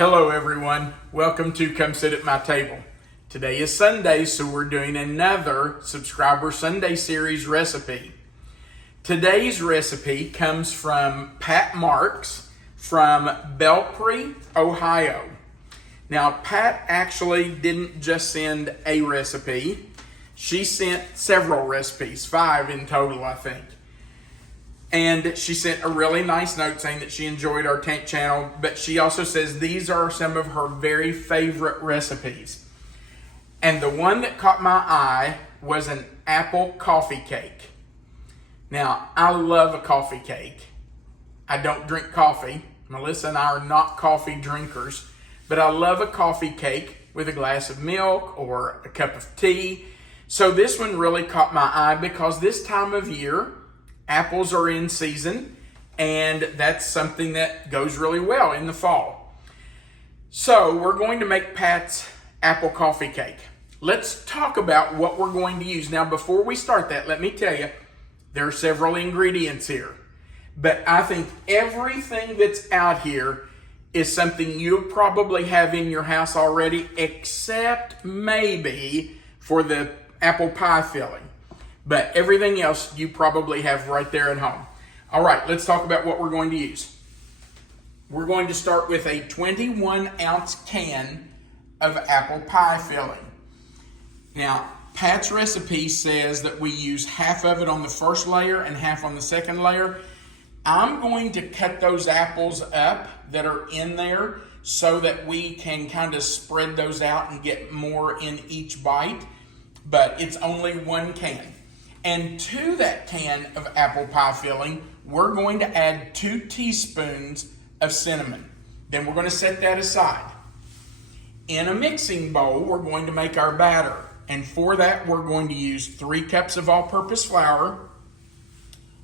Hello everyone, welcome to Come Sit at My Table. Today is Sunday, so we're doing another Subscriber Sunday Series recipe. Today's recipe comes from Pat Marks from Belpre, Ohio. Now Pat actually didn't just send a recipe, she sent several recipes, 5 in total I think. And she sent a really nice note saying that she enjoyed our channel, but she also says these are some of her very favorite recipes. And the one that caught my eye was an apple coffee cake. Now, I love a coffee cake. I don't drink coffee. Melissa and I are not coffee drinkers, but I love a coffee cake with a glass of milk or a cup of tea. So this one really caught my eye because this time of year, apples are in season, and that's something that goes really well in the fall. So we're going to make Pat's apple coffee cake. Let's talk about what we're going to use. Now, before we start that, let me tell you, there are several ingredients here. But I think everything that's out here is something you probably have in your house already, except maybe for the apple pie filling. But everything else you probably have right there at home. All right, let's talk about what we're going to use. We're going to start with a 21-ounce can of apple pie filling. Now, Pat's recipe says that we use half of it on the first layer and half on the second layer. I'm going to cut those apples up that are in there so that we can kind of spread those out and get more in each bite. But it's only one can. And to that can of apple pie filling, we're going to add 2 teaspoons of cinnamon. Then we're going to set that aside. In a mixing bowl, we're going to make our batter. And for that, we're going to use 3 cups of all-purpose flour,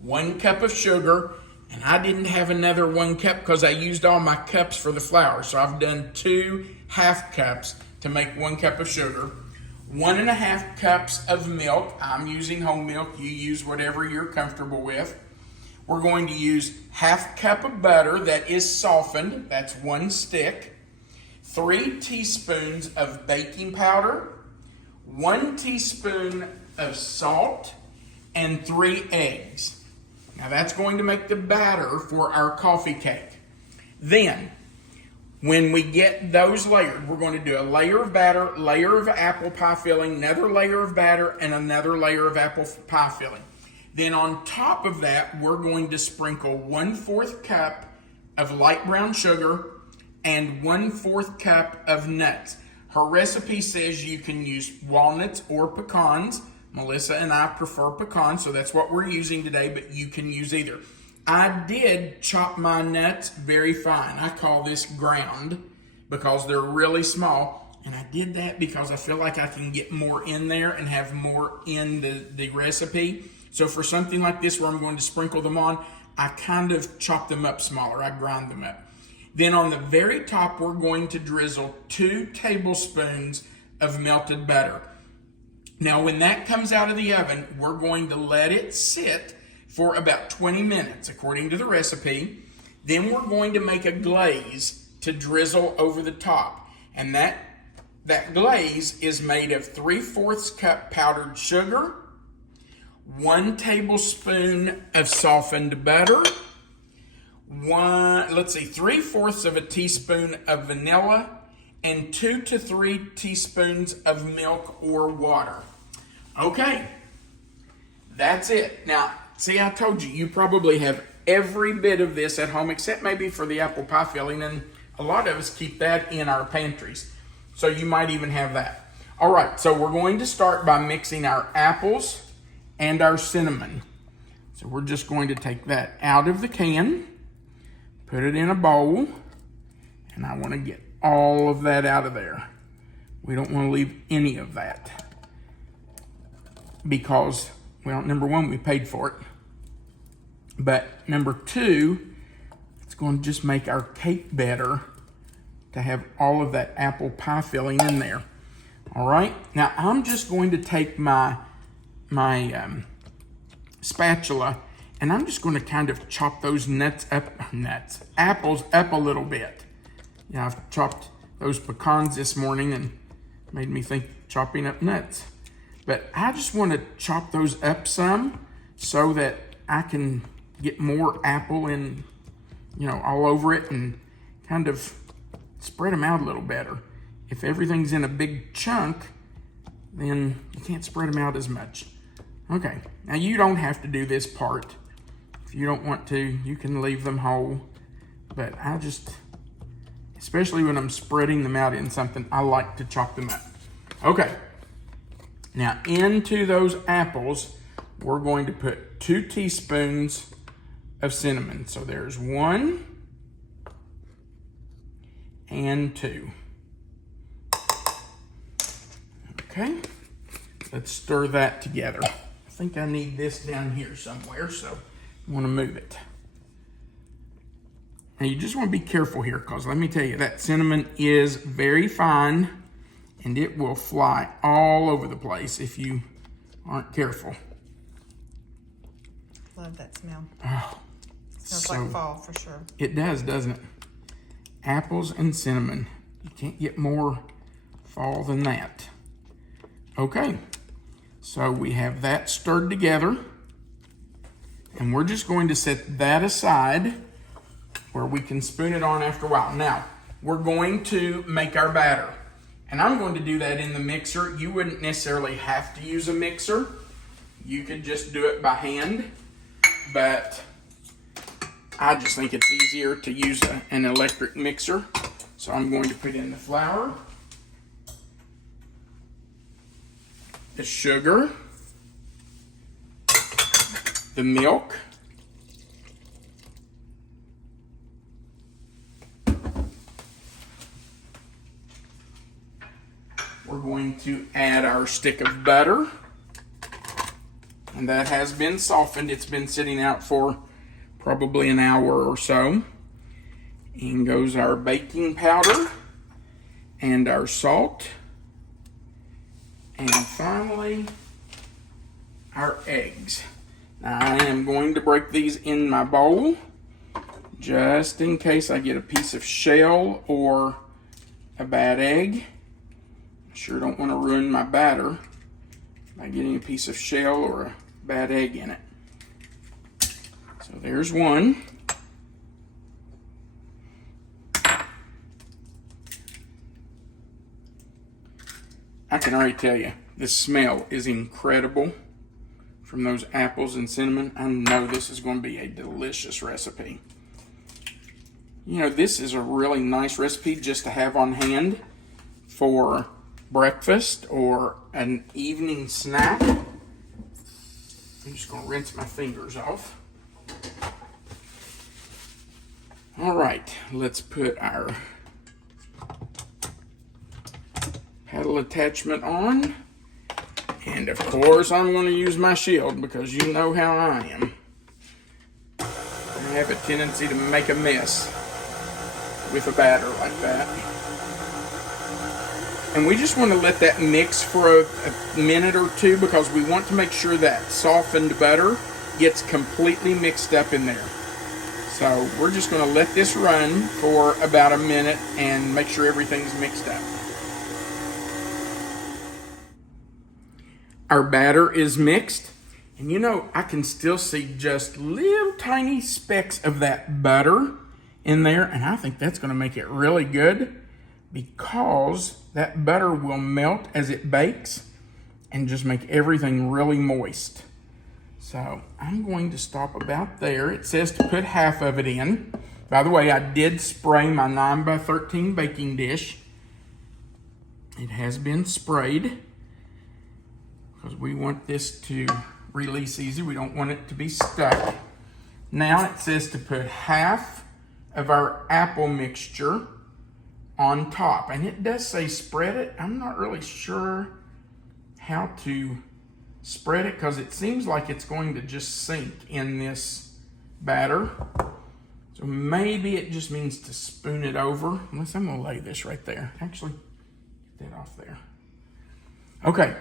1 cup of sugar, and I didn't have another 1 cup because I used all my cups for the flour. So I've done 2 half cups to make 1 cup of sugar. 1.5 cups of milk. I'm using whole milk. You use whatever you're comfortable with. We're going to use half cup of butter that is softened. That's 1 stick. 3 teaspoons of baking powder. 1 teaspoon of salt. And 3 eggs. Now that's going to make the batter for our coffee cake. Then, when we get those layered, we're going to do a layer of batter, layer of apple pie filling, another layer of batter, and another layer of apple pie filling. Then on top of that, we're going to sprinkle 1/4 cup of light brown sugar and 1/4 cup of nuts. Her recipe says you can use walnuts or pecans. Melissa and I prefer pecans, so that's what we're using today, but you can use either. I did chop my nuts very fine. I call this ground because they're really small. And I did that because I feel like I can get more in there and have more in the recipe. So for something like this where I'm going to sprinkle them on, I kind of chop them up smaller. I grind them up. Then on the very top, we're going to drizzle 2 tablespoons of melted butter. Now when that comes out of the oven, we're going to let it sit for about 20 minutes, according to the recipe. Then we're going to make a glaze to drizzle over the top. And that glaze is made of 3/4 cup powdered sugar, 1 tablespoon of softened butter, 3/4 of a teaspoon of vanilla, and 2 to 3 teaspoons of milk or water. Okay, that's it. Now, see, I told you, you probably have every bit of this at home, except maybe for the apple pie filling, and a lot of us keep that in our pantries. So you might even have that. All right, so we're going to start by mixing our apples and our cinnamon. So we're just going to take that out of the can, put it in a bowl, and I want to get all of that out of there. We don't want to leave any of that because, well, number one, we paid for it. But number 2, it's going to just make our cake better to have all of that apple pie filling in there. All right, now I'm just going to take my spatula and I'm just going to kind of chop those apples up a little bit. Yeah, I've chopped those pecans this morning and made me think chopping up nuts. But I just want to chop those up some so that I can get more apple in, all over it and kind of spread them out a little better. If everything's in a big chunk, then you can't spread them out as much. Okay, now you don't have to do this part. If you don't want to, you can leave them whole. But I just, especially when I'm spreading them out in something, I like to chop them up. Okay, now into those apples, we're going to put 2 teaspoons of cinnamon. So there's 1 and 2. Okay, let's stir that together. I think I need this down here somewhere, so I want to move it. Now you just want to be careful here, because let me tell you, that cinnamon is very fine and it will fly all over the place if you aren't careful. Love that smell. Oh, smells like fall for sure. It does, doesn't it? Apples and cinnamon. You can't get more fall than that. Okay, so we have that stirred together, and we're just going to set that aside where we can spoon it on after a while. Now, we're going to make our batter, and I'm going to do that in the mixer. You wouldn't necessarily have to use a mixer. You could just do it by hand, but I just think it's easier to use an electric mixer. So I'm going to put in the flour, the sugar, the milk, we're going to add our stick of butter, and that has been softened. It's been sitting out for probably an hour or so. In goes our baking powder and our salt. And finally, our eggs. Now I am going to break these in my bowl just in case I get a piece of shell or a bad egg. I sure don't want to ruin my batter by getting a piece of shell or a bad egg in it. So there's one. I can already tell you, the smell is incredible from those apples and cinnamon. I know this is going to be a delicious recipe. This is a really nice recipe just to have on hand for breakfast or an evening snack. I'm just going to rinse my fingers off. All right, let's put our paddle attachment on. And of course, I'm going to use my shield because you know how I am. I have a tendency to make a mess with a batter like that. And we just want to let that mix for a minute or two because we want to make sure that softened butter gets completely mixed up in there. So we're just going to let this run for about a minute and make sure everything's mixed up. Our batter is mixed, and I can still see just little tiny specks of that butter in there, and I think that's going to make it really good because that butter will melt as it bakes and just make everything really moist. So I'm going to stop about there. It says to put half of it in. By the way, I did spray my 9x13 baking dish. It has been sprayed because we want this to release easy. We don't want it to be stuck. Now it says to put half of our apple mixture on top. And it does say spread it. I'm not really sure how to spread it because it seems like it's going to just sink in this batter. So maybe it just means to spoon it over. Unless I'm going to lay this right there. Actually, get that off there. Okay.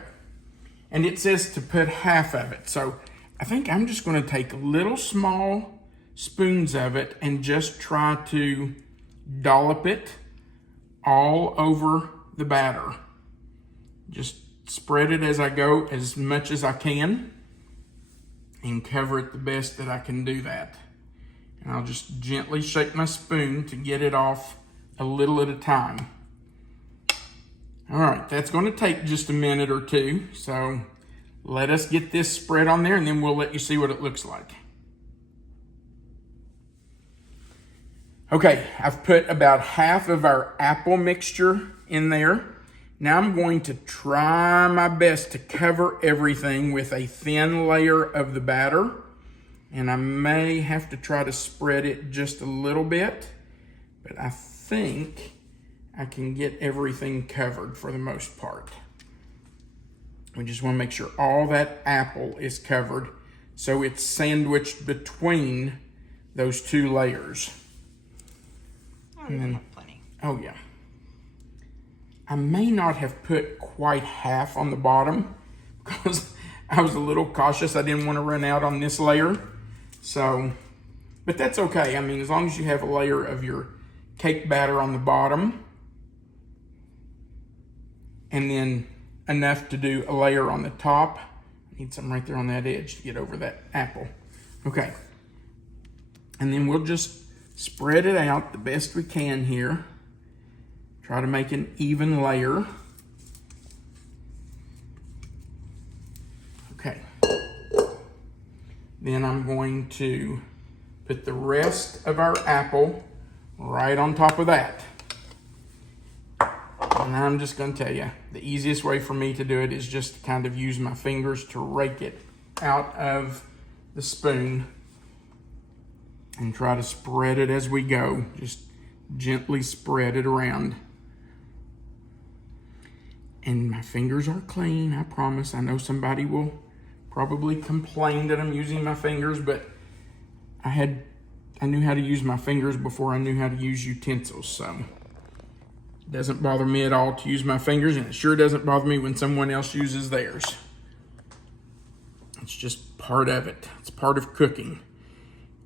And it says to put half of it. So I think I'm just going to take little small spoons of it and just try to dollop it all over the batter. Just spread it as I go, as much as I can, and cover it the best that I can do that. And I'll just gently shake my spoon to get it off a little at a time. All right, that's going to take just a minute or two, so let us get this spread on there and then we'll let you see what it looks like. Okay, I've put about half of our apple mixture in there. Now I'm going to try my best to cover everything with a thin layer of the batter. And I may have to try to spread it just a little bit, but I think I can get everything covered for the most part. We just want to make sure all that apple is covered so it's sandwiched between those two layers. And then, plenty. Oh yeah. I may not have put quite half on the bottom because I was a little cautious. I didn't want to run out on this layer. So, but that's okay. I mean, as long as you have a layer of your cake batter on the bottom and then enough to do a layer on the top. I need something right there on that edge to get over that apple. Okay. And then we'll just spread it out the best we can here. Try to make an even layer. Okay. Then I'm going to put the rest of our apple right on top of that. And I'm just going to tell you, the easiest way for me to do it is just to kind of use my fingers to rake it out of the spoon and try to spread it as we go. Just gently spread it around. And my fingers are clean, I promise. I know somebody will probably complain that I'm using my fingers, but I knew how to use my fingers before I knew how to use utensils, so it doesn't bother me at all to use my fingers, and it sure doesn't bother me when someone else uses theirs. It's just part of it. It's part of cooking.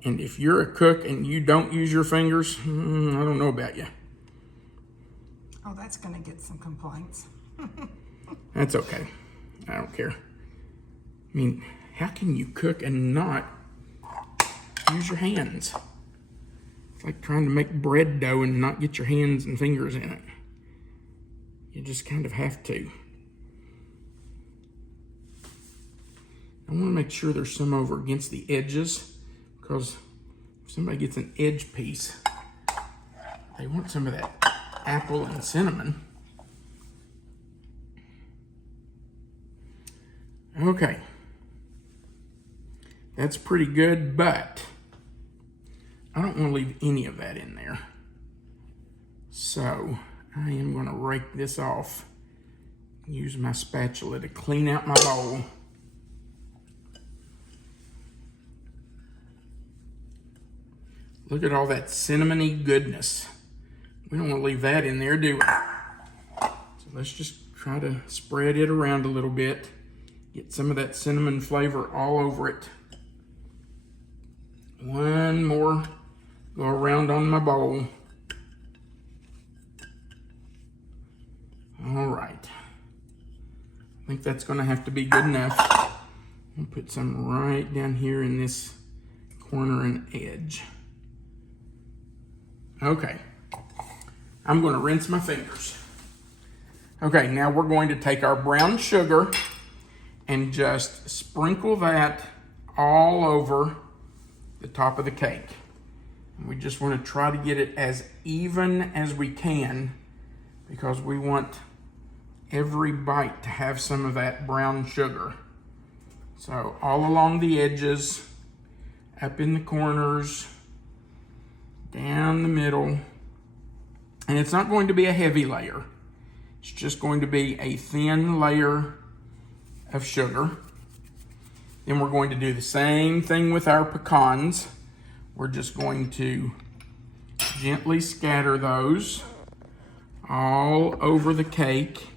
And if you're a cook and you don't use your fingers, I don't know about you. Oh, that's going to get some complaints. That's okay. I don't care. I mean, how can you cook and not use your hands? It's like trying to make bread dough and not get your hands and fingers in it. You just kind of have to. I want to make sure there's some over against the edges, because if somebody gets an edge piece, they want some of that apple and cinnamon. Okay. That's pretty good, but I don't want to leave any of that in there. So I am going to rake this off. Use my spatula to clean out my bowl. Look at all that cinnamony goodness. We don't want to leave that in there, do we? So let's just try to spread it around a little bit. Get some of that cinnamon flavor all over it. One more go around on my bowl. All right. I think that's going to have to be good enough. I'll put some right down here in this corner and edge. Okay. I'm going to rinse my fingers. Okay, now we're going to take our brown sugar and just sprinkle that all over the top of the cake. And we just want to try to get it as even as we can, because we want every bite to have some of that brown sugar. So all along the edges, up in the corners, down the middle. And it's not going to be a heavy layer. It's just going to be a thin layer of sugar. Then we're going to do the same thing with our pecans. We're just going to gently scatter those all over the cake.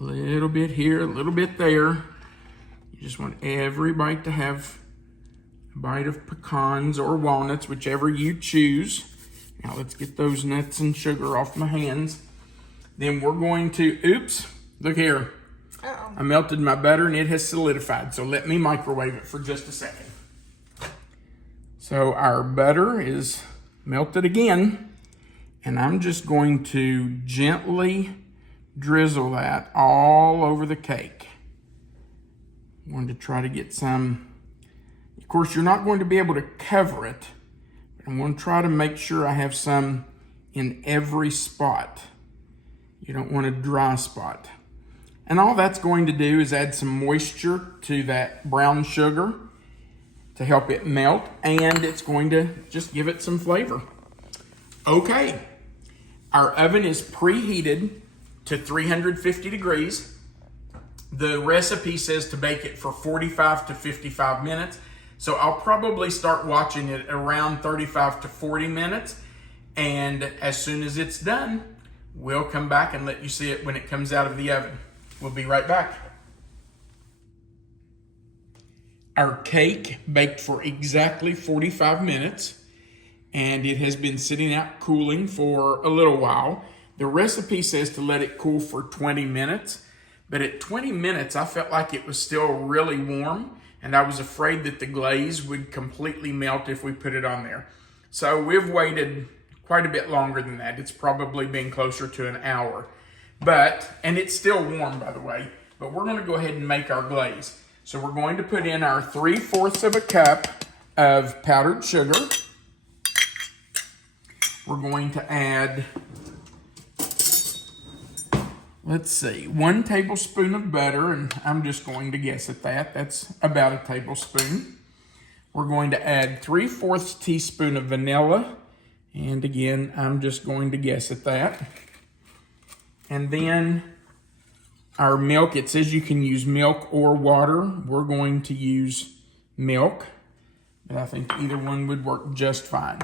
A little bit here, a little bit there. You just want every bite to have a bite of pecans or walnuts, whichever you choose. Now let's get those nuts and sugar off my hands. Then we're going to, oops, look here. Uh-oh. I melted my butter and it has solidified. So let me microwave it for just a second. So our butter is melted again. And I'm just going to gently drizzle that all over the cake. I'm going to try to get some. Of course, you're not going to be able to cover it. But I'm going to try to make sure I have some in every spot. You don't want a dry spot. And all that's going to do is add some moisture to that brown sugar to help it melt. And it's going to just give it some flavor. Okay. Our oven is preheated to 350 degrees. The recipe says to bake it for 45 to 55 minutes. So I'll probably start watching it around 35 to 40 minutes. And as soon as it's done, we'll come back and let you see it when it comes out of the oven. We'll be right back. Our cake baked for exactly 45 minutes. And it has been sitting out cooling for a little while. The recipe says to let it cool for 20 minutes, but at 20 minutes, I felt like it was still really warm, and I was afraid that the glaze would completely melt if we put it on there. So we've waited quite a bit longer than that. It's probably been closer to an hour, and it's still warm, by the way, but we're gonna go ahead and make our glaze. So we're going to put in our 3/4 of a cup of powdered sugar. We're going to add, let's see, 1 tablespoon of butter, and I'm just going to guess at that. That's about a tablespoon. We're going to add 3/4 teaspoon of vanilla, and again, I'm just going to guess at that. And then our milk, it says you can use milk or water. We're going to use milk, but I think either one would work just fine.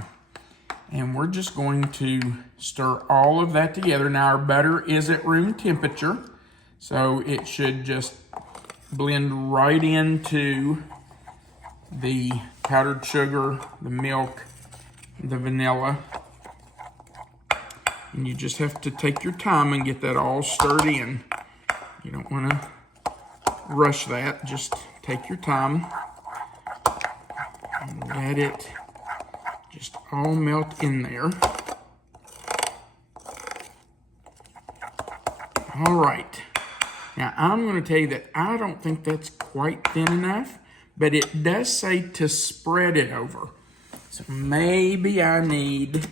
And we're just going to stir all of that together. Now our butter is at room temperature, so it should just blend right into the powdered sugar, the milk, the vanilla. And you just have to take your time and get that all stirred in. You don't want to rush that, just take your time and let it just all melt in there. All right. Now, I'm going to tell you that I don't think that's quite thin enough, but it does say to spread it over. So maybe I need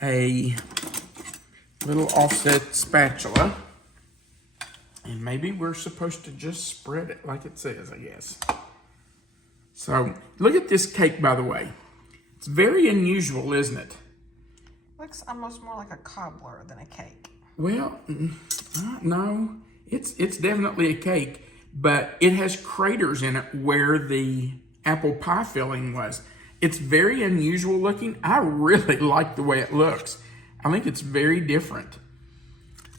a little offset spatula. And maybe we're supposed to just spread it like it says, I guess. So, look at this cake, by the way. It's very unusual, isn't it? Looks almost more like a cobbler than a cake. Well, no, it's definitely a cake, but it has craters in it where the apple pie filling was. It's very unusual looking. I really like the way it looks. I think it's very different.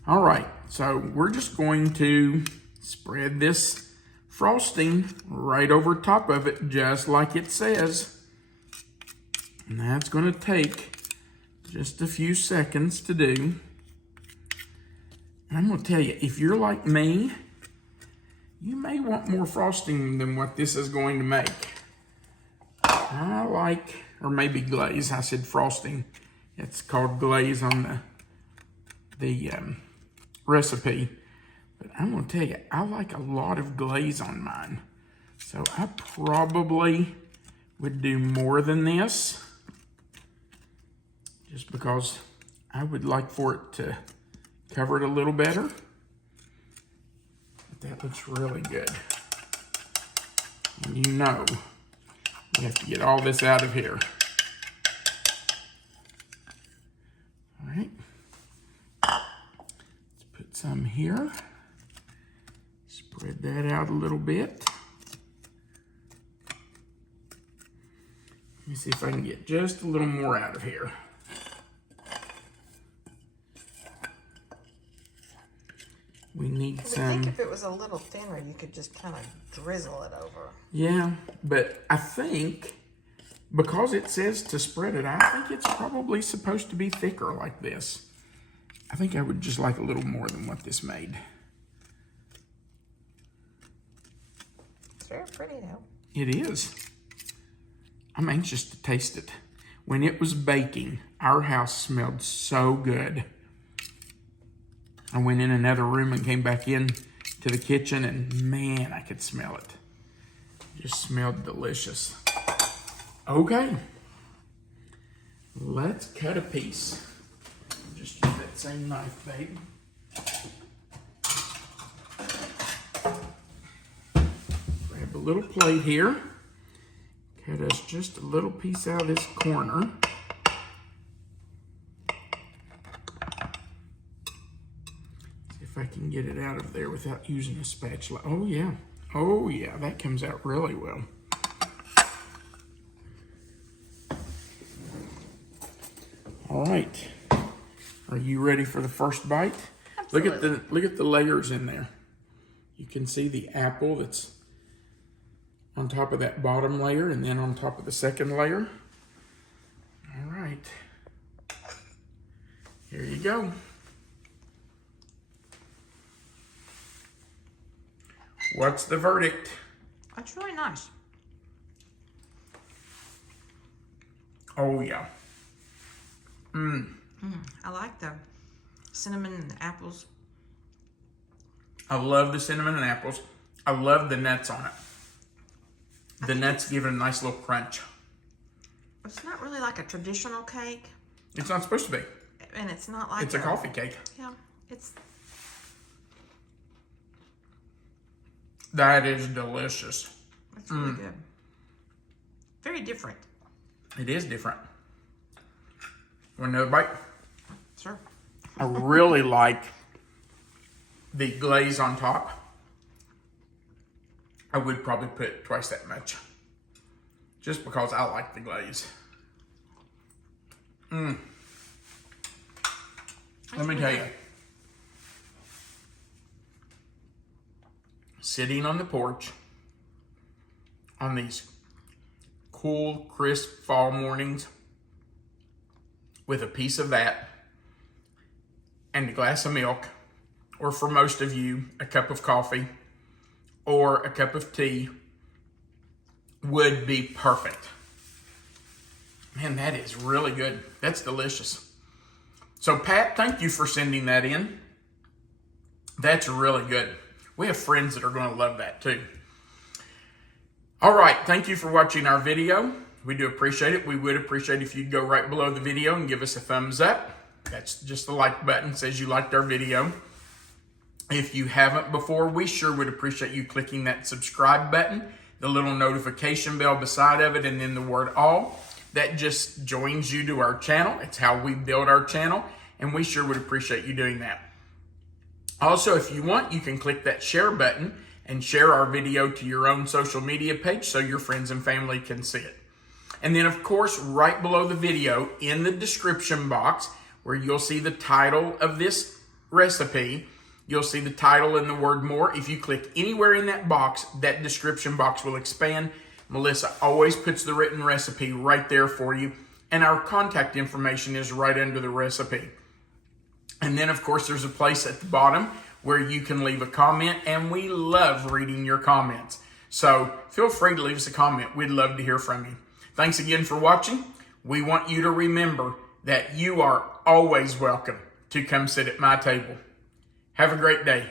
All right, so we're just going to spread this frosting right over top of it, just like it says. And that's going to take just a few seconds to do. And I'm going to tell you, if you're like me, you may want more frosting than what this is going to make. I like, or maybe glaze, I said frosting. It's called glaze on the recipe. But I'm going to tell you, I like a lot of glaze on mine. So I probably would do more than this, just because I would like for it to cover it a little better. But that looks really good. And you know, you have to get all this out of here. All right. Let's put some here. Spread that out a little bit. Let me see if I can get just a little more out of here. We need some. I think if it was a little thinner, you could just kind of drizzle it over. Yeah, but I think because it says to spread it, I think it's probably supposed to be thicker like this. I think I would just like a little more than what this made. It's very pretty though. It is. I'm anxious to taste it. When it was baking, our house smelled so good. I went in another room and came back in to the kitchen, and man, I could smell it. It just smelled delicious. Okay, let's cut a piece. Just use that same knife, babe. Grab a little plate here. Cut us just a little piece out of this corner. See if I can get it out of there without using a spatula. Oh yeah, that comes out really well. All right, are you ready for the first bite? Absolutely. Look at the layers in there. You can see the apple that's on top of that bottom layer and then on top of the second layer. All right, here you go. What's the verdict? That's really nice. Oh yeah. I like the cinnamon and the apples. I love the cinnamon and apples. I love the nuts on it. The nuts give it a nice little crunch. It's not really like a traditional cake. It's not supposed to be. And it's not like It's a coffee cake. Yeah, it's That is delicious. really good. Very different. It is different. Want another bite? Sure. I really like the glaze on top. I would probably put twice that much. Just because I like the glaze. Let me tell you. Sitting on the porch on these cool, crisp fall mornings with a piece of that and a glass of milk, or for most of you, a cup of coffee or a cup of tea would be perfect. Man, that is really good. That's delicious. So Pat, thank you for sending that in. That's really good. We have friends that are going to love that too. All right, thank you for watching our video. We do appreciate it. We would appreciate if you'd go right below the video and give us a thumbs up. That's just the like button, says you liked our video. If you haven't before, we sure would appreciate you clicking that subscribe button, the little notification bell beside of it, and then the word all. That just joins you to our channel. It's how we build our channel, and we sure would appreciate you doing that. Also, if you want, you can click that share button and share our video to your own social media page so your friends and family can see it. And then, of course, right below the video in the description box where you'll see the title of this recipe, you'll see the title and the word more. If you click anywhere in that box, that description box will expand. Melissa always puts the written recipe right there for you, and our contact information is right under the recipe. And then, of course, there's a place at the bottom where you can leave a comment, and we love reading your comments. So feel free to leave us a comment. We'd love to hear from you. Thanks again for watching. We want you to remember that you are always welcome to come sit at my table. Have a great day.